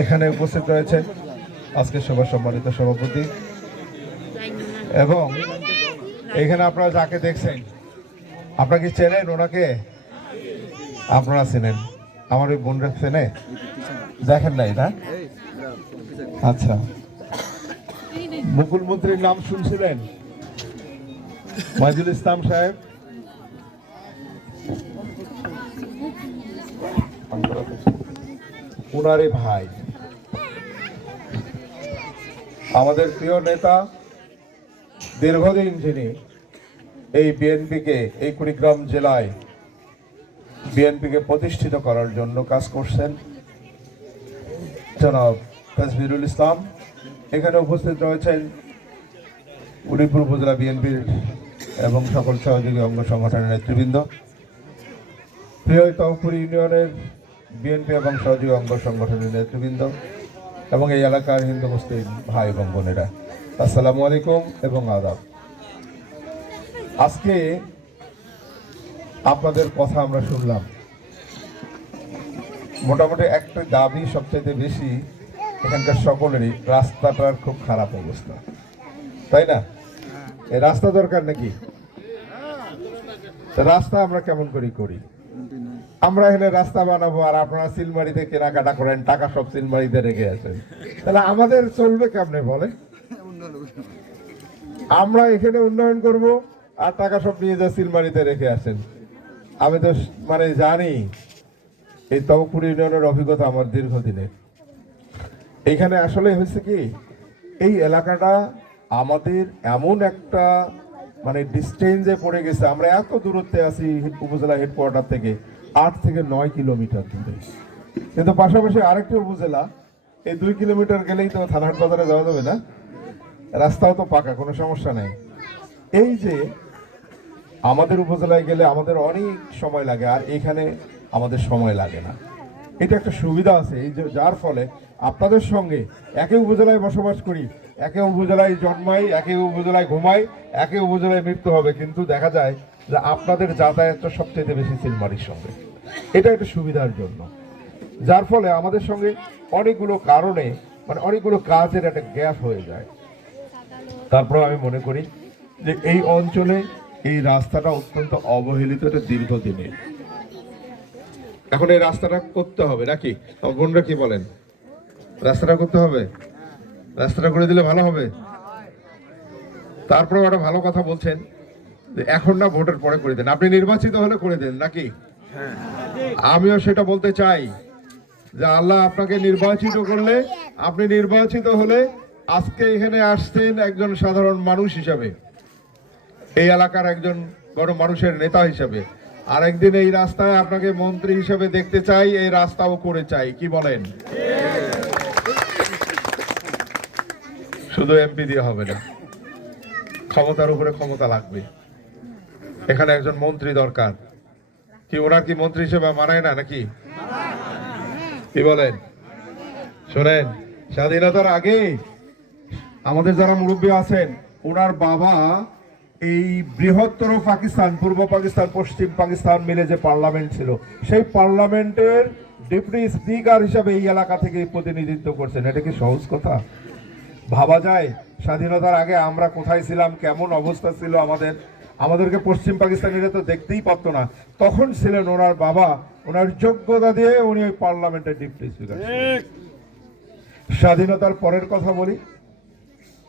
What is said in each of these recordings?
এখানে উপস্থিত রয়েছেন আজকের সভার সম্মানিত সভাপতি। এবং এখানে আপনারা যাকে দেখছেন, আপনারা কি চেনেন ওনাকে? আপনারা চেনেন। আমার ওই বোনরা চেনে? দেখেন নাই না? আচ্ছা। মুকুল মন্ত্রীর নাম শুনছিলেন? মাইজুল ইসলাম সাহেব? উনারে ভাই। আমাদের প্রিয় নেতা, দীর্ঘদিন যিনি এই বিএনপিকে এই কুড়িগ্রাম জেলায় বিএনপিকে প্রতিষ্ঠিত করার জন্য কাজ করছেন, জনাব তাজবিরুল ইসলাম। এখানে উপস্থিত রয়েছেন উলিপুর উপজেলা বিএনপির এবং সকল সহযোগী অঙ্গ সংগঠনের নেতৃবৃন্দ। প্রিয় তহপুর ইউনিয়নের বিএনপি এবং সহযোগী অঙ্গ সংগঠনের নেতৃবৃন্দ এবং এই এলাকার হিন্দু মুসলিম ভাই এবং বোনেরা আসসালামু আলাইকুম এবং আদাব। আজকে আপনাদের কথা আমরা শুনলাম। মোটামুটি একটা দাবি সবচেয়ে বেশি এখানকার সকলেরই রাস্তাটার খুব খারাপ অবস্থা। তাই না? এই রাস্তা দরকার নাকি? রাস্তা আমরা কেমন করি করি? আমরা এখানে রাস্তা বানাবো আর আপনারা সিলমারিতে কেনাকাটা করেন, টাকা সব সিলমারিতে রেখে আছেন তাহলে আমাদের চলবে কেমনে বলে আমরা এখানে উন্নয়ন করব আর টাকা সব নিয়ে যা সিলমারিতে রেখে আসেন। আমি তো মানে জানি, এই তবপুর ইউনিয়নের অভিজ্ঞতা আমার দীর্ঘদিনের। এখানে আসলে হয়েছে কি, এই এলাকাটা আমাদের এমন একটা মানে ডিস্টেন্সে পড়ে গেছে। আমরা এত দূরত্বে আছি উপজেলা হেডকোয়ার্টার থেকে। আট থেকে নয় কিলোমিটার দূরে। কিন্তু পাশাপাশি আরেকটি উপজেলা, এই দুই কিলোমিটার গেলেই তো থানাহাট বাজারে যাওয়া যাবে না। রাস্তাও তো পাকা, কোনো সমস্যা নেই। এই যে আমাদের উপজেলায় গেলে আমাদের অনেক সময় লাগে, আর এখানে আমাদের সময় লাগে না। এটা একটা সুবিধা আছে, এই যে যার ফলে আপনাদের সঙ্গে একই উপজেলায় বসবাস করি, একে উপজেলায় জন্মাই, একে উপজেলায় ঘুমাই, একে উপজেলায় মৃত্যু হবে। কিন্তু দেখা যায় যে আপনাদের যাতায়াতটা সবচেয়ে বেশি সিলমারির সঙ্গে। এটা একটা সুবিধার জন্য। যার ফলে আমাদের সঙ্গে অনেকগুলো কারণে মানে অনেকগুলো কাজের একটা গ্যাপ হয়ে যায়। তারপর আমি মনে করি যে এই অঞ্চলে এই রাস্তাটা অত্যন্ত অবহেলিত দীর্ঘদিনের। এখন এই রাস্তাটা করতে হবে নাকি? বোনরা কি বলেন? রাস্তাটা করতে হবে? রাস্তাটা করে দিলে ভালো হবে? তারপরে একটা ভালো কথা বলছেন। এখন না ভোটের পরে করে দেন। আপনি নির্বাচিত হলে করে দেন, নাকি? আমিও সেটা বলতে চাই যে আল্লাহ আপনাকে নির্বাচিত করলে, আপনি নির্বাচিত হলে আজকে এখানে আসছেন একজন সাধারণ মানুষ হিসাবে। এই এলাকার একজন বড় মানুষের নেতা হিসাবে। আরেকদিন এই রাস্তায় আপনাকে মন্ত্রী হিসেবে দেখতে চাই, এই রাস্তাও করে চাই। কি বলেন? শুধু এমপি দিয়ে হবে না, ক্ষমতার উপরে ক্ষমতা লাগবে। এখানে একজন মন্ত্রী দরকার। কি, ওনার কি মন্ত্রী হিসেবে মানায় না নাকি? কি বলেন? শোনেন, স্বাধীনতার আগে আমাদের যারা মুরব্বী আছেন, ওনার বাবা এই বৃহত্তর পাকিস্তান, পূর্ব পাকিস্তান, পশ্চিম পাকিস্তান মিলে যে পার্লামেন্ট ছিল, সেই পার্লামেন্টের ডেপুটি স্পিকার হিসাবে এই এলাকা থেকে প্রতিনিধিত্ব করছেন। এটা কি সহজ কথা? ভাবা যায়? স্বাধীনতার আগে আমরা কোথায় ছিলাম? কেমন অবস্থা ছিল আমাদের? আমাদেরকে পশ্চিম পাকিস্তানিরা তো দেখতেই পারতো না। তখন ছিলেন ওনার বাবা। ওনার যোগ্যতা দিয়ে উনি ওই পার্লামেন্টের ডিপুটি স্পিকার স্বাধীনতার পরের কথা বলি।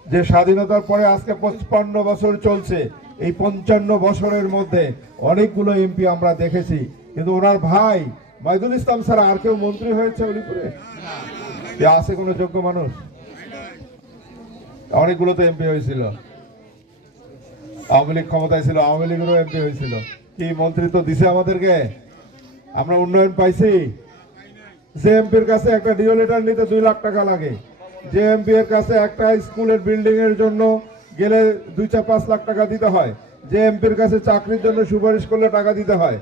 যে স্বাধীনতার পরে আজকে পঞ্চান্ন বছর চলছে এই পঞ্চান্ন বছরের মধ্যে অনেকগুলো এমপি আমরা দেখেছি। কিন্তু ওনার ভাই মাইদুল ইসলাম স্যার আর কেউ মন্ত্রী হয়েছে উলিপুরে যে আছে কোনো যোগ্য মানুষ? অনেকগুলো তো এমপি হয়েছিল। আওয়ামী লীগ ক্ষমতায় ছিল, আওয়ামী লীগেরও এমপি হয়েছিল। কি মন্ত্রী তো দিছে আমাদেরকে? আমরা উন্নয়ন পাইছি। যে এমপির কাছে একটা ডিও লেটার নিতে দুই লাখ টাকা লাগে। যে এমপি এর কাছে একটা স্কুলের বিল্ডিং এর জন্য গেলে দুই চার পাঁচ লাখ টাকা দিতে হয়। যে এমপির কাছে চাকরির জন্য সুপারিশ করলে টাকা দিতে হয়।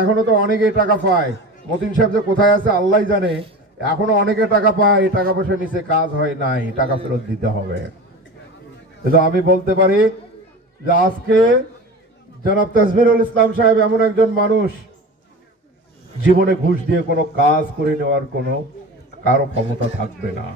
এখনও তো অনেকেই টাকা পায়। মতিন সাহেব যে কোথায় আছে আল্লাহ জানে। এখনও অনেকে টাকা পায় টাকা পয়সা নিচে কাজ হয় নাই, টাকা ফেরত দিতে হবে। কিন্তু আমি বলতে পারি যে আজকে জনাব তাজমিরুল ইসলাম সাহেব এমন একজন মানুষ, জীবনে ঘুষ দিয়ে কোনো কাজ করে নেওয়ার কোনো কারও ক্ষমতা থাকবে না।